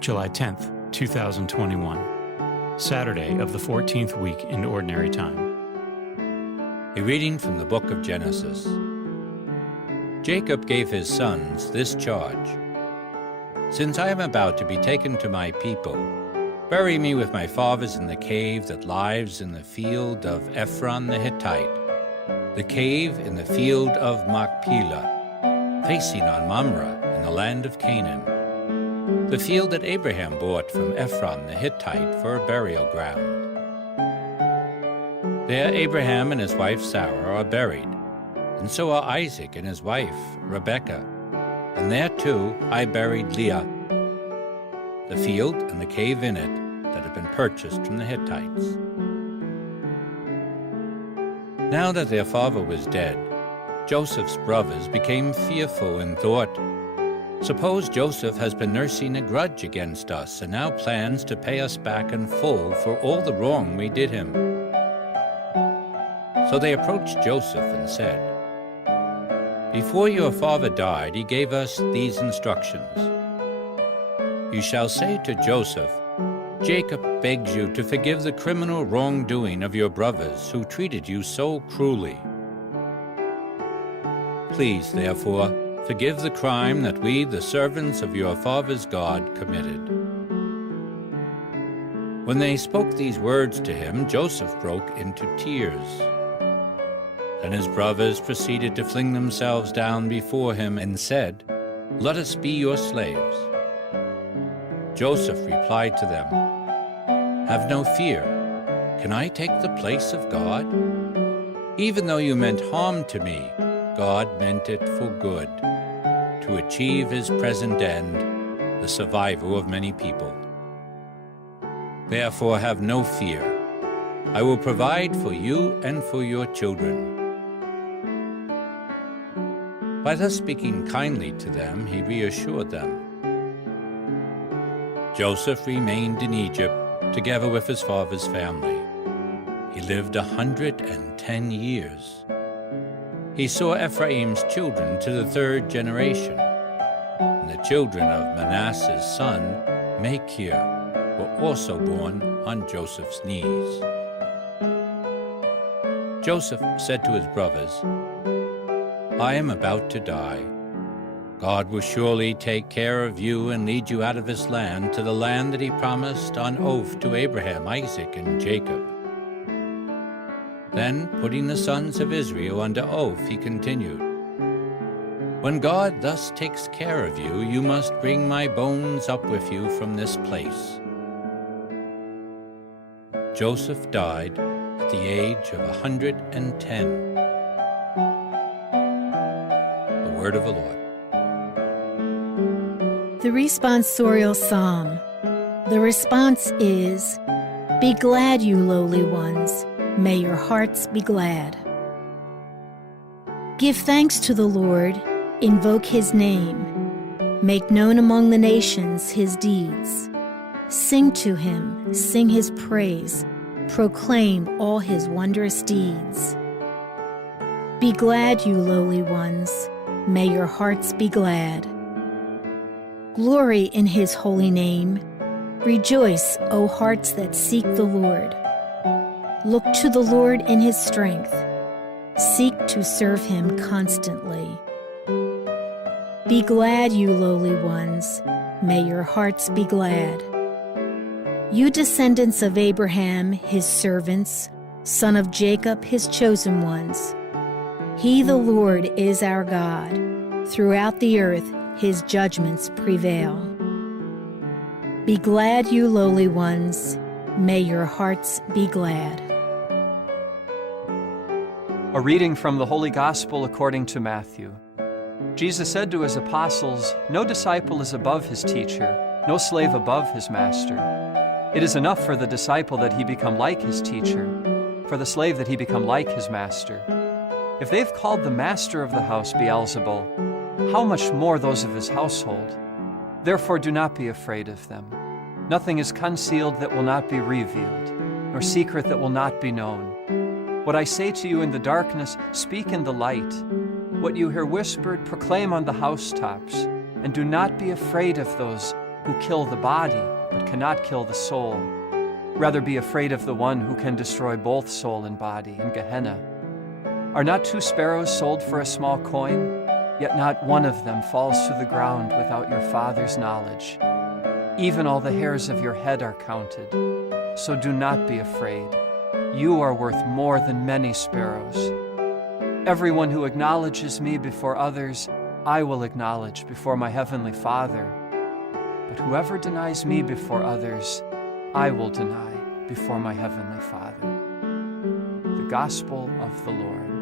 July 10th, 2021, Saturday of the 14th week in Ordinary Time. A reading from the book of Genesis. Jacob gave his sons this charge: "Since I am about to be taken to my people, bury me with my fathers in the cave that lies in the field of Ephron the Hittite, the cave in the field of Machpelah, facing on Mamre in the land of Canaan, the field that Abraham bought from Ephron the Hittite for a burial ground. There Abraham and his wife Sarah are buried, and so are Isaac and his wife Rebekah, and there too I buried Leah. The field and the cave in it that had been purchased from the Hittites." Now that their father was dead, Joseph's brothers became fearful and thought, "Suppose Joseph has been nursing a grudge against us and now plans to pay us back in full for all the wrong we did him." So they approached Joseph and said, "Before your father died, he gave us these instructions. You shall say to Joseph, 'Jacob begs you to forgive the criminal wrongdoing of your brothers who treated you so cruelly. Please, therefore, forgive the crime that we, the servants of your father's God, committed.'" When they spoke these words to him, Joseph broke into tears. Then his brothers proceeded to fling themselves down before him and said, "Let us be your slaves." Joseph replied to them, "Have no fear. Can I take the place of God? Even though you meant harm to me, God meant it for good, to achieve his present end, the survival of many people. Therefore have no fear. I will provide for you and for your children." By thus speaking kindly to them, he reassured them. Joseph remained in Egypt together with his father's family. He lived 110 years. He saw Ephraim's children to the third generation, and the children of Manasseh's son, Machir, were also born on Joseph's knees. Joseph said to his brothers, "I am about to die. God will surely take care of you and lead you out of this land to the land that he promised on oath to Abraham, Isaac, and Jacob." Then, putting the sons of Israel under oath, he continued, "When God thus takes care of you, you must bring my bones up with you from this place." Joseph died at the age of 110. The word of the Lord. The responsorial psalm. The response is, "Be glad, you lowly ones. May your hearts be glad." Give thanks to the Lord, invoke his name. Make known among the nations his deeds. Sing to him, sing his praise. Proclaim all his wondrous deeds. Be glad, you lowly ones. May your hearts be glad. Glory in his holy name. Rejoice, O hearts that seek the Lord. Look to the Lord in his strength. Seek to serve him constantly. Be glad, you lowly ones. May your hearts be glad. You descendants of Abraham, his servants, son of Jacob, his chosen ones. He, the Lord, is our God. Throughout the earth, his judgments prevail. Be glad, you lowly ones. May your hearts be glad. A reading from the Holy Gospel according to Matthew. Jesus said to his apostles, "No disciple is above his teacher, no slave above his master. It is enough for the disciple that he become like his teacher, for the slave that he become like his master. If they've called the master of the house Beelzebul, how much more those of his household? Therefore do not be afraid of them. Nothing is concealed that will not be revealed, nor secret that will not be known. What I say to you in the darkness, speak in the light. What you hear whispered, proclaim on the housetops, and do not be afraid of those who kill the body, but cannot kill the soul. Rather be afraid of the one who can destroy both soul and body in Gehenna. Are not 2 sparrows sold for a small coin? Yet not one of them falls to the ground without your Father's knowledge. Even all the hairs of your head are counted. So do not be afraid. You are worth more than many sparrows. Everyone who acknowledges me before others, I will acknowledge before my heavenly Father. But whoever denies me before others, I will deny before my heavenly Father. The Gospel of the Lord.